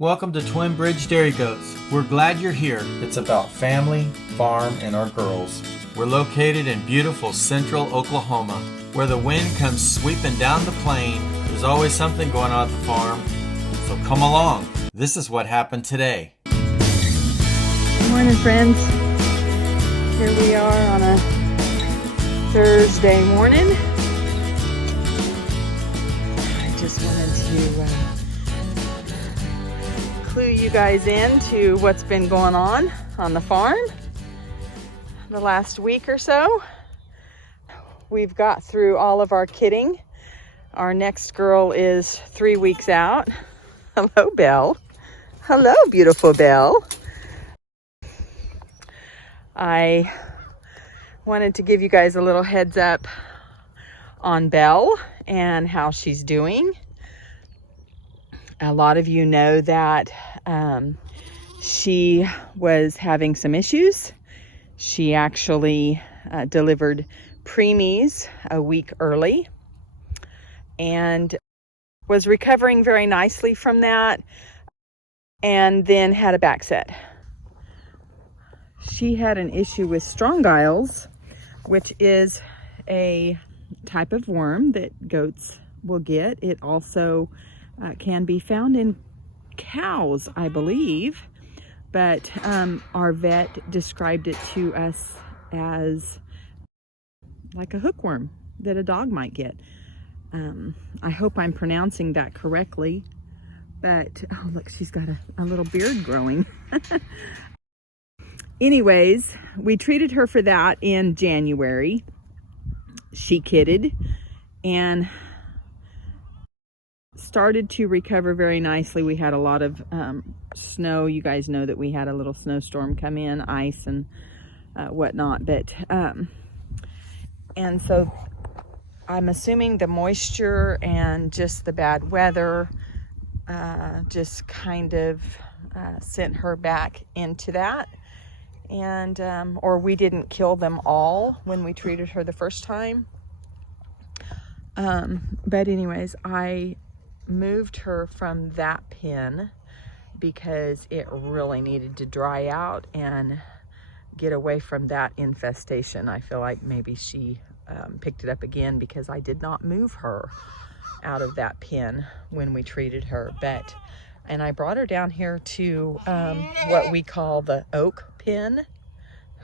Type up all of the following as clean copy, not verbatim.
Welcome to Twin Bridge Dairy Goats. We're glad you're here. It's about family, farm, and our girls. We're located in beautiful central Oklahoma, where the wind comes sweeping down the plain. There's always something going on at the farm. So come along. This is what happened today. Good morning, friends. Here we are on a Thursday morning. I just wanted to clue you guys in to what's been going on the farm the last week or so. We've got through all of our kidding. Our next girl is 3 weeks out. Hello, Belle. Hello, beautiful Belle. I wanted to give you guys a little heads up on Belle and how she's doing. A lot of you know that she was having some issues. She actually delivered preemies a week early and was recovering very nicely from that, and then had a back set. She had an issue with strongyles, which is a type of worm that goats will get. It also can be found in cows, I believe, but our vet described it to us as like a hookworm that a dog might get. I hope I'm pronouncing that correctly, but oh look, she's got a little beard growing. Anyways, we treated her for that in January. She kidded and started to recover very nicely. We had a lot of snow. You guys know that we had a little snowstorm come in, ice and whatnot. But and so I'm assuming the moisture and just the bad weather just kind of sent her back into that. And or we didn't kill them all when we treated her the first time. But anyways, I moved her from that pen because it really needed to dry out and get away from that infestation. I feel like maybe she picked it up again because I did not move her out of that pen when we treated her. And I brought her down here to what we call the oak pen,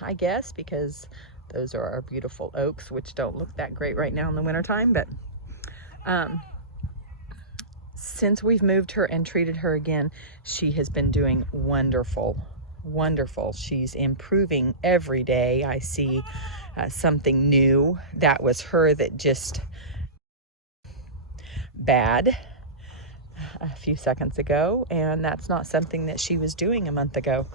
I guess, because those are our beautiful oaks, which don't look that great right now in the wintertime. But since we've moved her and treated her again, she has been doing wonderful. She's improving every day. I see something new. That was her that just bad a few seconds ago, and that's not something that she was doing a month ago.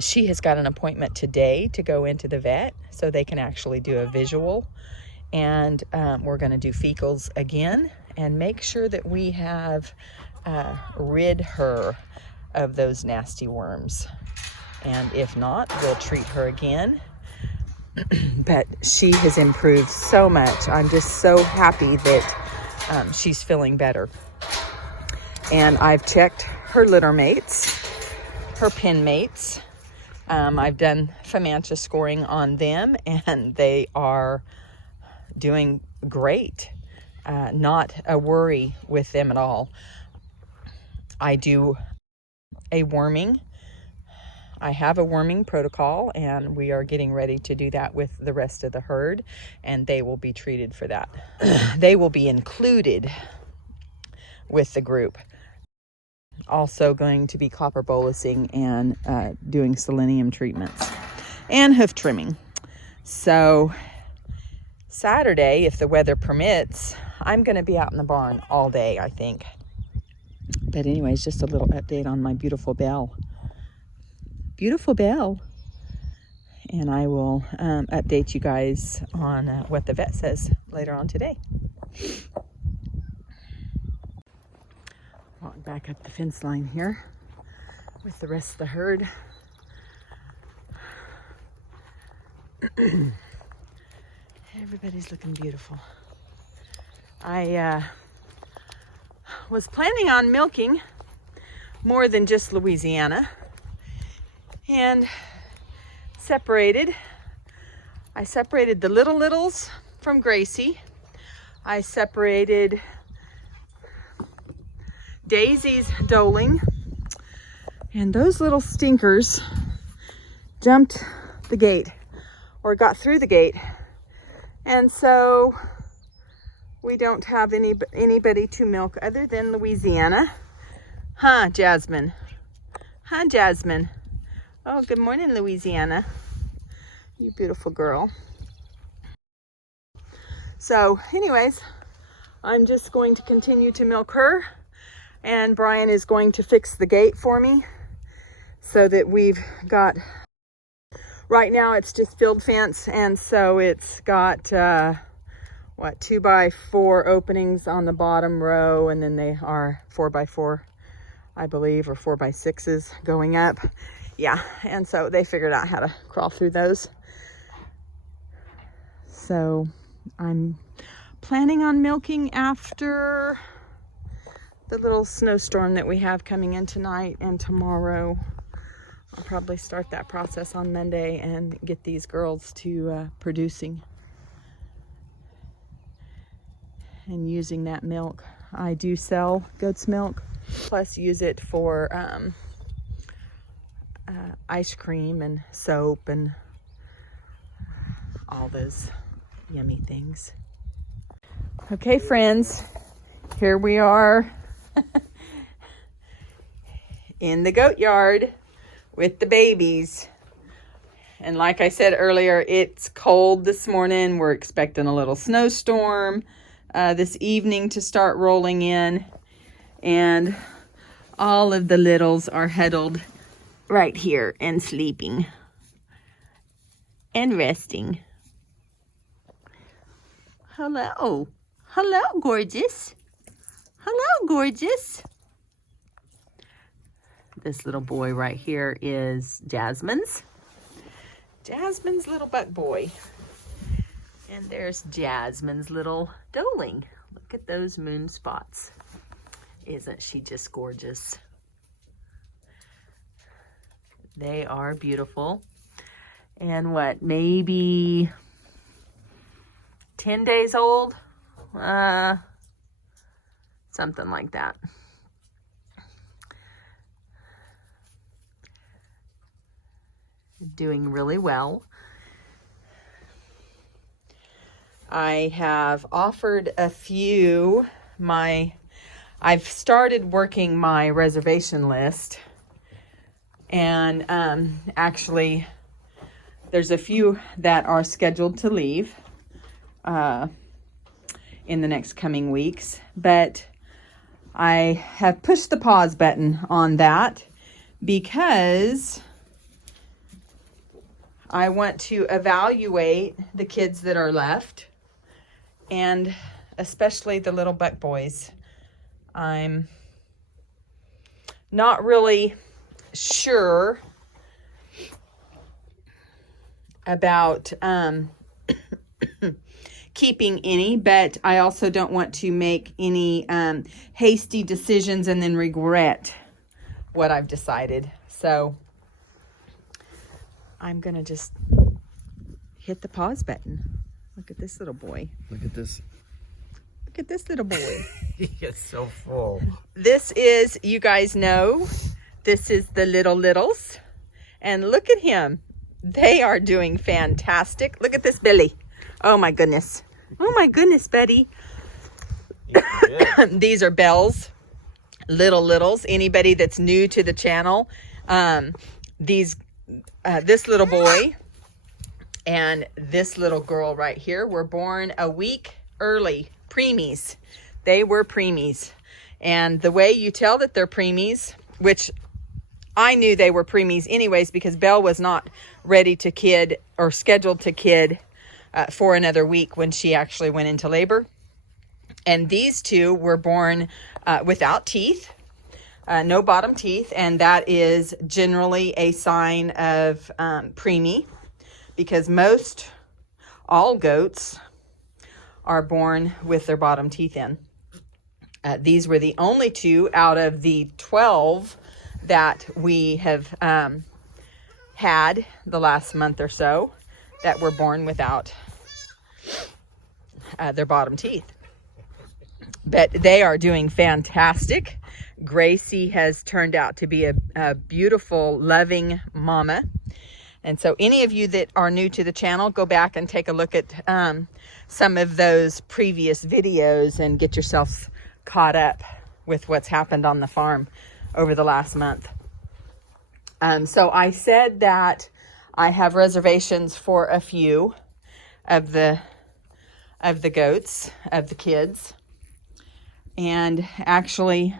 She has got an appointment today to go into the vet so they can actually do a visual, and we're going to do fecals again and make sure that we have rid her of those nasty worms. And if not, we'll treat her again. But she has improved so much. I'm just so happy that she's feeling better. And I've checked her litter mates, her pen mates. I've done Fomantia scoring on them, and they are doing great. Not a worry with them at all. I do a worming. I have a worming protocol, and we are getting ready to do that with the rest of the herd, and they will be treated for that. They will be included with the group. Also going to be copper bolusing and doing selenium treatments and hoof trimming. So Saturday, if the weather permits, I'm going to be out in the barn all day, I think. But anyways, just a little update on my beautiful Belle. Beautiful Belle. And I will update you guys on what the vet says later on today. Walk back up the fence line here with the rest of the herd. Everybody's looking beautiful. I was planning on milking more than just Louisiana. And I separated the littles from Gracie. I separated Daisy's doling. And those little stinkers jumped the gate, or got through the gate. And so we don't have anybody to milk other than Louisiana. Huh, Jasmine? Huh, Jasmine? Oh, good morning, Louisiana. You beautiful girl. So anyways, I'm just going to continue to milk her, and Brian is going to fix the gate for me so that we've got, right now it's just field fence, and so it's got 2x4 openings on the bottom row, and then they are 4x4, I believe, or 4x6s going up. Yeah, and so they figured out how to crawl through those. So I'm planning on milking after the little snowstorm that we have coming in tonight and tomorrow. I'll probably start that process on Monday and get these girls to producing and using that milk. I do sell goat's milk, plus use it for ice cream and soap and all those yummy things. Okay, friends, here we are in the goat yard with the babies. And like I said earlier, it's cold this morning. We're expecting a little snowstorm this evening to start rolling in. And all of the littles are huddled right here and sleeping and resting. Hello. Hello, gorgeous. Hello, gorgeous. This little boy right here is Jasmine's little butt boy. And there's Jasmine's little doling. Look at those moon spots. Isn't she just gorgeous? They are beautiful. And what, maybe 10 days old? Something like that. Doing really well. I have offered a few, I've started working my reservation list, and actually there's a few that are scheduled to leave in the next coming weeks, but I have pushed the pause button on that because I want to evaluate the kids that are left, and especially the little buck boys. I'm not really sure about keeping any, but I also don't want to make any hasty decisions and then regret what I've decided. So I'm gonna just hit the pause button. Look at this little boy. Look at this. Look at this little boy. He is so full. This is, you guys know, this is the littles. And look at him. They are doing fantastic. Look at this belly. Oh my goodness. Oh my goodness, Betty. These are Belle's littles. Anybody that's new to the channel, this little boy and this little girl right here were born a week early, preemies. They were preemies. And the way you tell that they're preemies, which I knew they were preemies anyways because Belle was not ready to kid or scheduled to kid for another week when she actually went into labor. And these two were born without teeth, no bottom teeth, and that is generally a sign of preemie, because all goats are born with their bottom teeth in. These were the only two out of the 12 that we have had the last month or so that were born without their bottom teeth. But they are doing fantastic. Gracie has turned out to be a beautiful, loving mama. And so any of you that are new to the channel, go back and take a look at some of those previous videos and get yourself caught up with what's happened on the farm over the last month. So I said that I have reservations for a few of the goats, of the kids. And actually,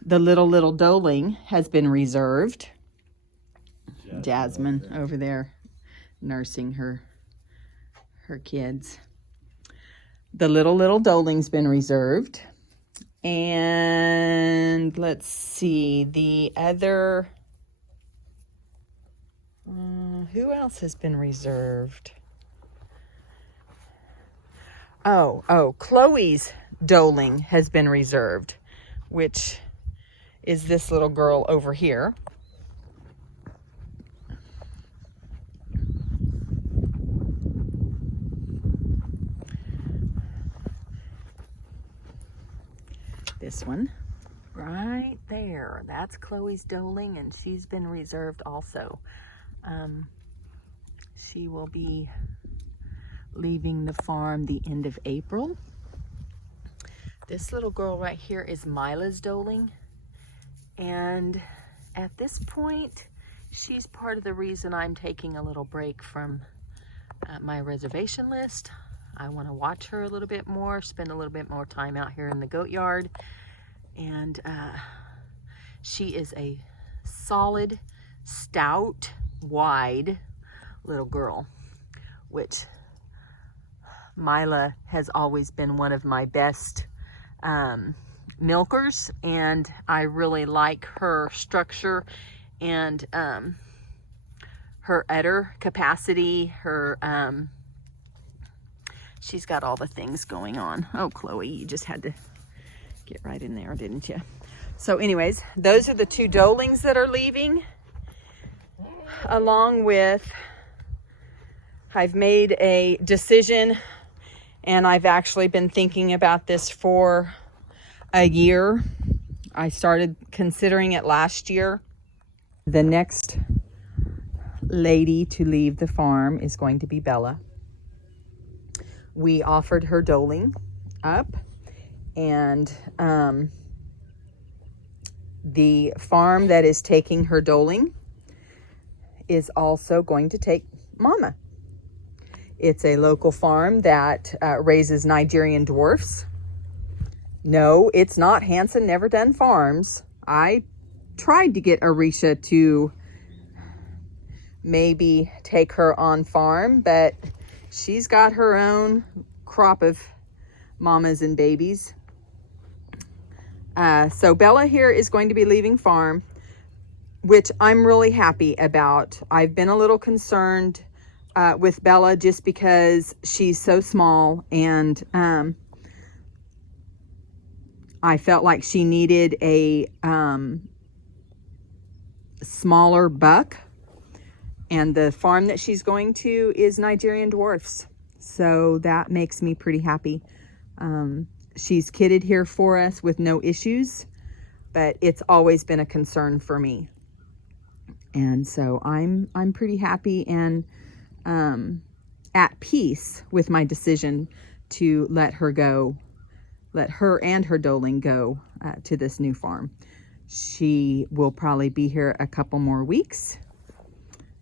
the little doeling has been reserved. Jasmine over there nursing her kids. The little doeling's been reserved. And let's see, the other, who else has been reserved? Oh, Chloe's doeling has been reserved, which is this little girl over here. This one right there, that's Chloe's doeling, and she's been reserved also. She will be leaving the farm the end of April. This little girl right here is Mila's doeling, and at this point she's part of the reason I'm taking a little break from my reservation list. I want to watch her a little bit more, spend a little bit more time out here in the goat yard. And she is a solid, stout, wide little girl, which Mila has always been one of my best milkers. And I really like her structure and her udder capacity, her she's got all the things going on. Oh, Chloe, you just had to get right in there, didn't you? So anyways, those are the two doelings that are leaving, along with, I've made a decision, and I've actually been thinking about this for a year. I started considering it last year. The next lady to leave the farm is going to be Bella. We offered her doeling up, and the farm that is taking her doeling is also going to take Mama. It's a local farm that raises Nigerian dwarfs. No, it's not Hanson Never Done Farms. I tried to get Arisha to maybe take her on farm, but she's got her own crop of mamas and babies. So Bella here is going to be leaving farm, which I'm really happy about. I've been a little concerned with Bella just because she's so small, and I felt like she needed a smaller buck, and the farm that she's going to is Nigerian dwarfs. So that makes me pretty happy. She's kidded here for us with no issues, but it's always been a concern for me. And so I'm pretty happy and at peace with my decision to let her and her doeling go to this new farm. She will probably be here a couple more weeks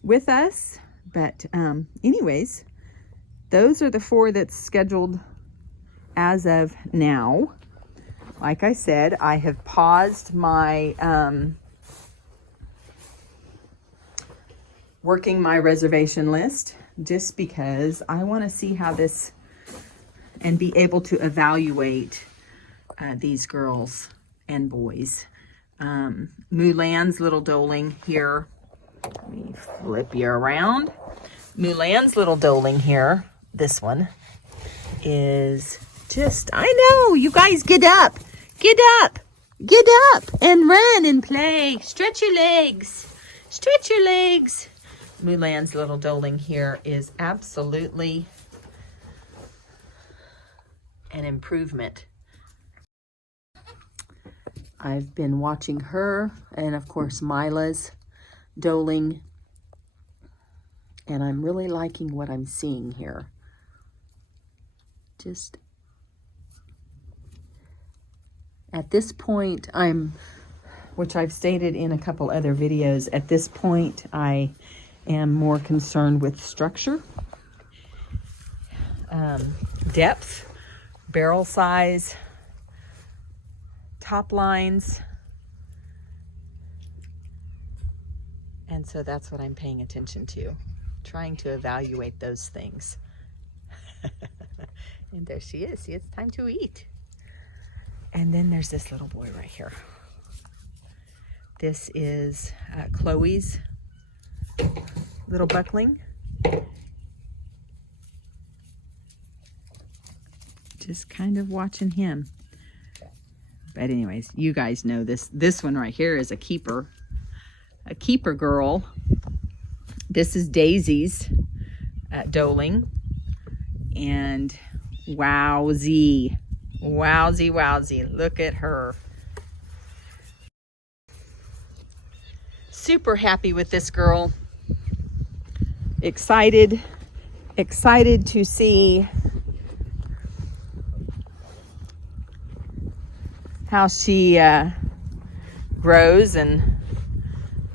with us, but anyways, those are the 4 that's scheduled as of now. Like I said, I have paused my working my reservation list just because I want to see how this, and be able to evaluate these girls and boys. Mulan's little doeling here. Let me flip you around. Mulan's little doeling here, this one, is just, I know, you guys get up. Get up. Get up and run and play. Stretch your legs. Stretch your legs. Mulan's little doling here is absolutely an improvement. I've been watching her and of course Mila's doling, and I'm really liking what I'm seeing here. Just at this point, which I've stated in a couple other videos, at this point I am more concerned with structure, depth, barrel size, top lines, and so that's what I'm paying attention to, trying to evaluate those things. And there she is. See, it's time to eat. And then there's this little boy right here. This is Chloe's little buckling. Just kind of watching him. But anyways, you guys know this. This one right here is a keeper girl. This is Daisy's doling. And wowzy, wowzy, wowzy. Look at her. Super happy with this girl. Excited to see how she grows and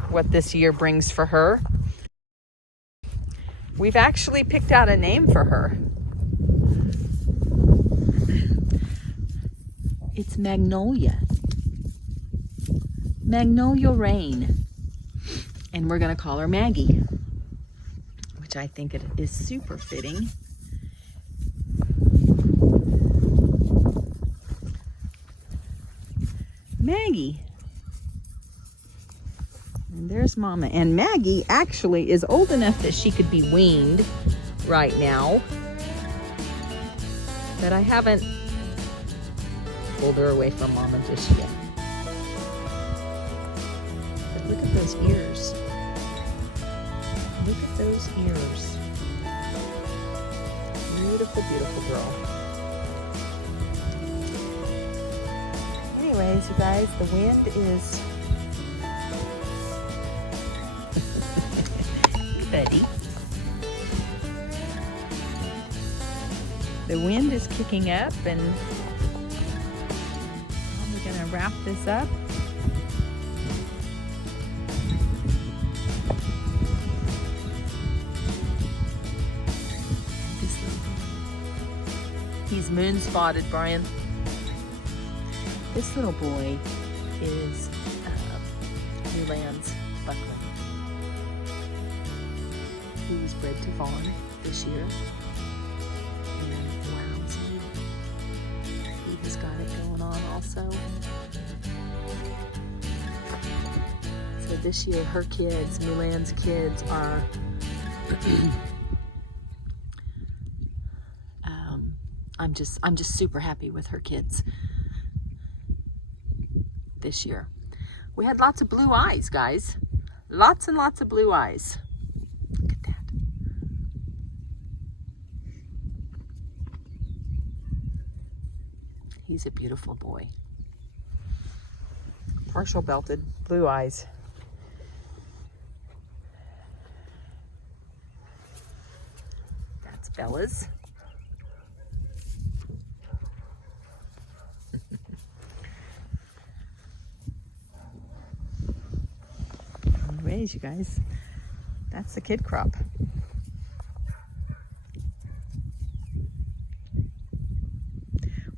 what this year brings for her. We've actually picked out a name for her. It's Magnolia. Magnolia Rain. And we're going to call her Maggie, which I think it is super fitting. Maggie. And there's Mama. And Maggie actually is old enough that she could be weaned right now. But I haven't pulled her away from Mama just yet. But look at those ears. Look at those ears. Beautiful, beautiful girl. Anyways, you guys, the wind is... Buddy. The wind is kicking up, and I'm going to wrap this up. He's moon spotted, Brian. This little boy is Mulan's buckling. He was bred to fawn this year. And wowzy, he has got it going on also. So this year her kids, Mulan's kids, are I'm just super happy with her kids this year. We had lots of blue eyes, guys. Lots and lots of blue eyes. Look at that. He's a beautiful boy. Partial belted, blue eyes. That's Bella's. Anyways, you guys, that's the kid crop.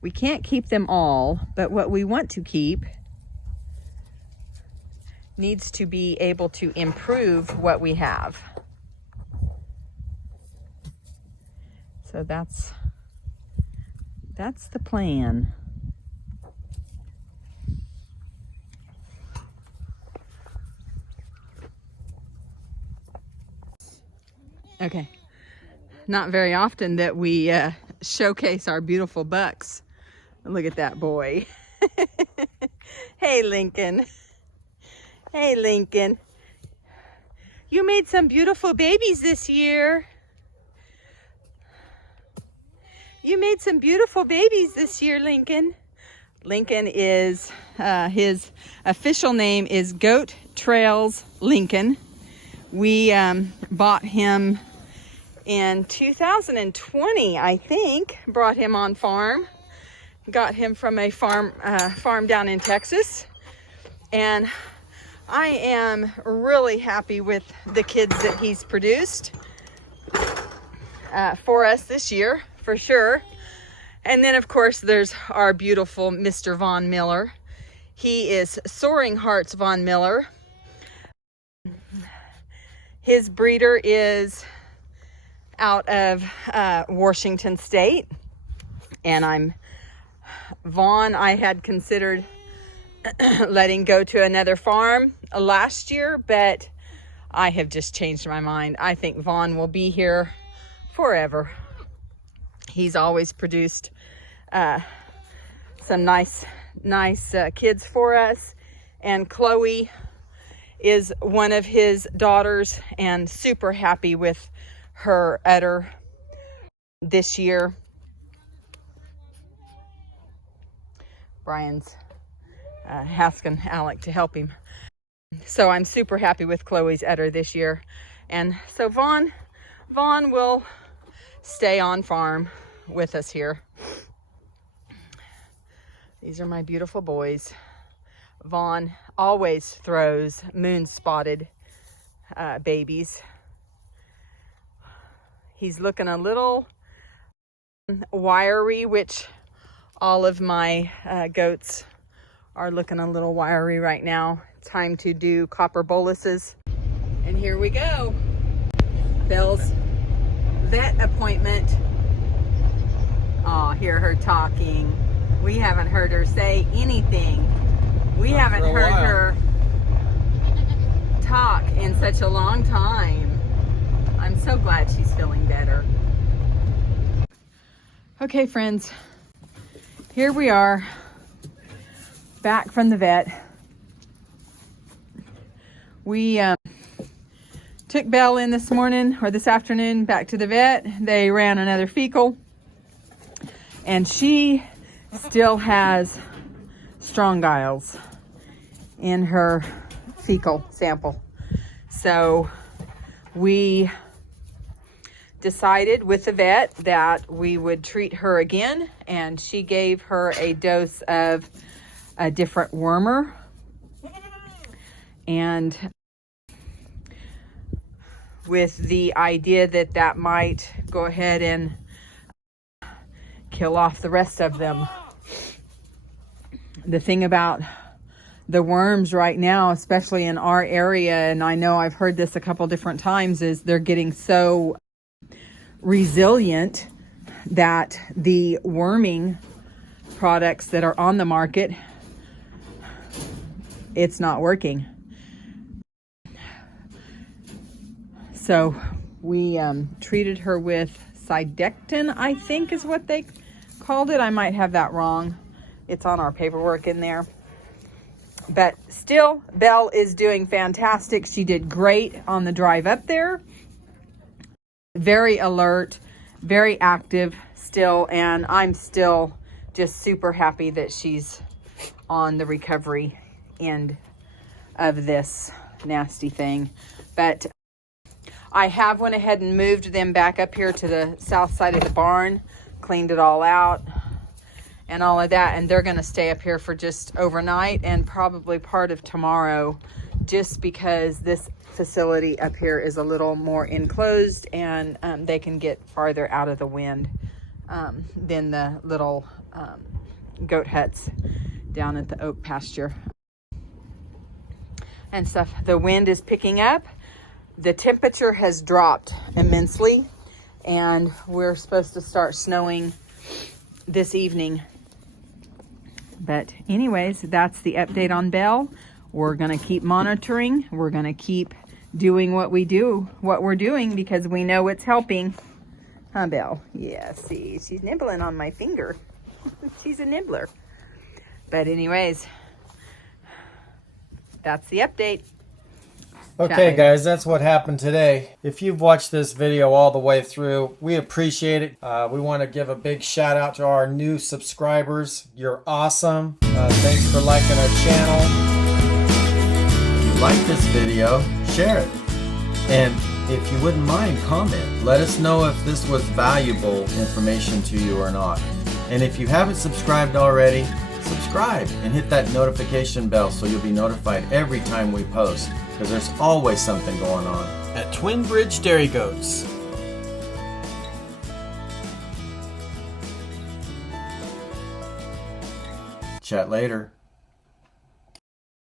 We can't keep them all, but what we want to keep needs to be able to improve what we have. So that's the plan. Okay, not very often that we showcase our beautiful bucks. Look at that boy. Hey, Lincoln. Hey, Lincoln. You made some beautiful babies this year. You made some beautiful babies this year, Lincoln. Lincoln is, his official name is Goat Trails Lincoln. We bought him in 2020, I think. Brought him on farm. Got him from a farm down in Texas. And I am really happy with the kids that he's produced for us this year, for sure. And then, of course, there's our beautiful Mr. Von Miller. He is Soaring Hearts Von Miller. His breeder is out of Washington State. And Vaughn, I had considered letting go to another farm last year, but I have just changed my mind. I think Vaughn will be here forever. He's always produced some nice kids for us, and Chloe is one of his daughters, and super happy with her udder this year. Brian's asking Alec to help him. So I'm super happy with Chloe's udder this year. And so Vaughn will stay on farm with us here. These are my beautiful boys. Vaughn always throws moon-spotted babies. He's looking a little wiry, which all of my goats are looking a little wiry right now. Time to do copper boluses. And here we go. Belle's vet appointment. Oh, hear her talking. We haven't heard her say anything. We haven't heard her talk in such a long time. I'm so glad she's feeling better. Okay, friends. Here we are, back from the vet. We took Belle in this morning, or this afternoon, back to the vet. They ran another fecal, and she still has strongyles in her fecal sample. So we decided with the vet that we would treat her again, and she gave her a dose of a different wormer, and with the idea that that might go ahead and kill off the rest of them. The thing about the worms right now, especially in our area, and I know I've heard this a couple different times, is they're getting so resilient that the worming products that are on the market, it's not working. So we treated her with Sidectin, I think is what they called it. I might have that wrong. It's on our paperwork in there. But still, Belle is doing fantastic. She did great on the drive up there. Very alert, very active still, and I'm still just super happy that she's on the recovery end of this nasty thing. But I have went ahead and moved them back up here to the south side of the barn, cleaned it all out and all of that, and they're going to stay up here for just overnight and probably part of tomorrow, just because this facility up here is a little more enclosed, and they can get farther out of the wind than the little goat huts down at the oak pasture and stuff. The wind is picking up. The temperature has dropped immensely, and we're supposed to start snowing this evening. But anyways, that's the update on Belle. We're going to keep monitoring. We're going to keep doing what we're doing, because we know it's helping. Huh, Belle? Yeah, see, she's nibbling on my finger. She's a nibbler. But anyways, that's the update. Okay, Chat. guys, that's what happened today. If you've watched this video all the way through, we appreciate it. We want to give a big shout out to our new subscribers. You're awesome. Thanks for liking our channel. If you like this video, share it. And if you wouldn't mind, comment. Let us know if this was valuable information to you or not. And if you haven't subscribed already, subscribe and hit that notification bell so you'll be notified every time we post, because there's always something going on at Twin Bridge Dairy Goats. Chat later.